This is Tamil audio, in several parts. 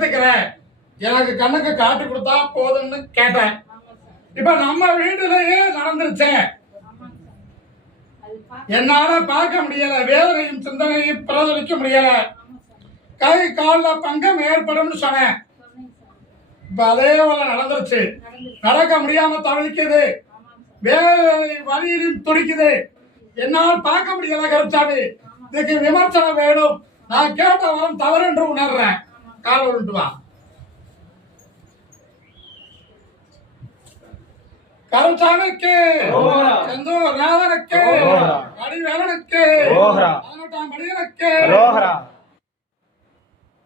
ஏத்துக்கிறேன், எனக்கு கண்ணுக்கு காட்டி கொடுத்தா போதும்னு கேட்டேன். இப்ப நம்ம வீட்டுலயே நடந்துருச்சு, என்னால பார்க்க முடியல, வேதனையும் சிந்தனையும் பிரதிபலிக்க முடியல, கை கால்ல பங்கம் ஏற்படும் சொன்னேன். இப்ப அதே போல நடந்துருச்சு, நடக்க முடியாம தவிக்குது, வேதனை வலியிலும் துடிக்குது, என்னால் பார்க்க முடியல. கருச்சாமி, இதுக்கு விமர்சனம் வேணும். நான் கேட்ட வரம் தவறு என்று உணர்றேன். கால உருண்டு வா. கருச்சாமிக்கு, செந்தூர் நாதனுக்கு, அடிவேலனுக்கு, 18ஆம் படியனுக்கு,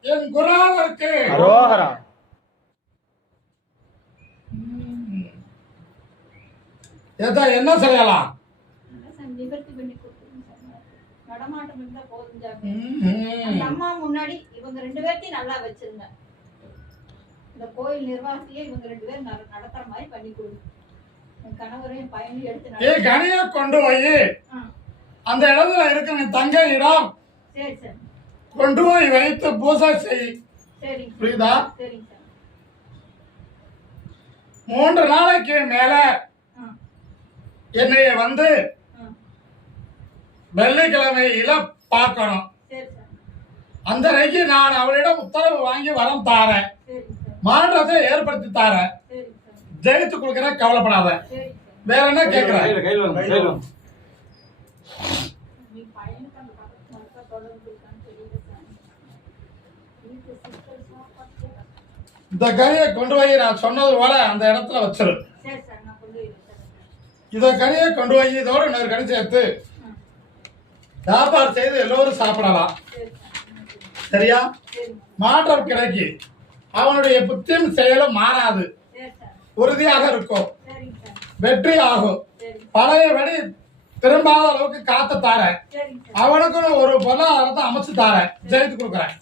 என் குருநாதருக்கு என்ன செய்யலாம்? நடமாட்டம் இருந்தா போதும். அம்மா முன்னாடி இவங்க 2 பேர்த்தையும் நல்லா வச்சிருங்க. இந்த கோயில் நிர்வாகத்திலே இவங்க 2 பேரும் நடத்துற மாதிரி பண்ணி கொடுங்க. என் கணவரையும் பையனையும் எடுத்து கனியை கொண்டு போய் அந்த இடத்துல இருக்க என் தங்கை இடம் சரி சார் கொண்டு போய் வைத்து பூஜை செய். சரி புரியுதா? சரிங்க சார். 3 நாளைக்கு மேல என்னைய வந்து வெள்ளிக்கிழமையில பார்க்கணும். அந்த அன்னைக்கு நான் அவளிடம் உத்தரவு வாங்கி வரம் தாரேன், மாற்றத்தை ஏற்படுத்தி தாரேன், ஜெயித்து கொடுக்கிற, கவலைப்படாத. வேற என்ன கேட்கிறேன்? இந்த கனியை கொண்டு போய் நான் சொன்னது போல அந்த இடத்துல வச்சிரு. இத கனியை கொண்டு போய் இதோட இன்னொரு கனி சேர்த்து வியாபாரம் செய்து எல்லோரும் சாப்பிடலாம். சரியா? மாற்றம் கிடைக்கு, அவனுடைய புத்தியும் செயலும் மாறாது, உறுதியாக இருக்கும், வெற்றி ஆகும். பழையபடி திரும்பாத அளவுக்கு காத்து தார, அவனுக்கும் ஒரு பொருளாதாரத்தை அமைச்சு தார, ஜெயித்து கொடுக்குறேன்.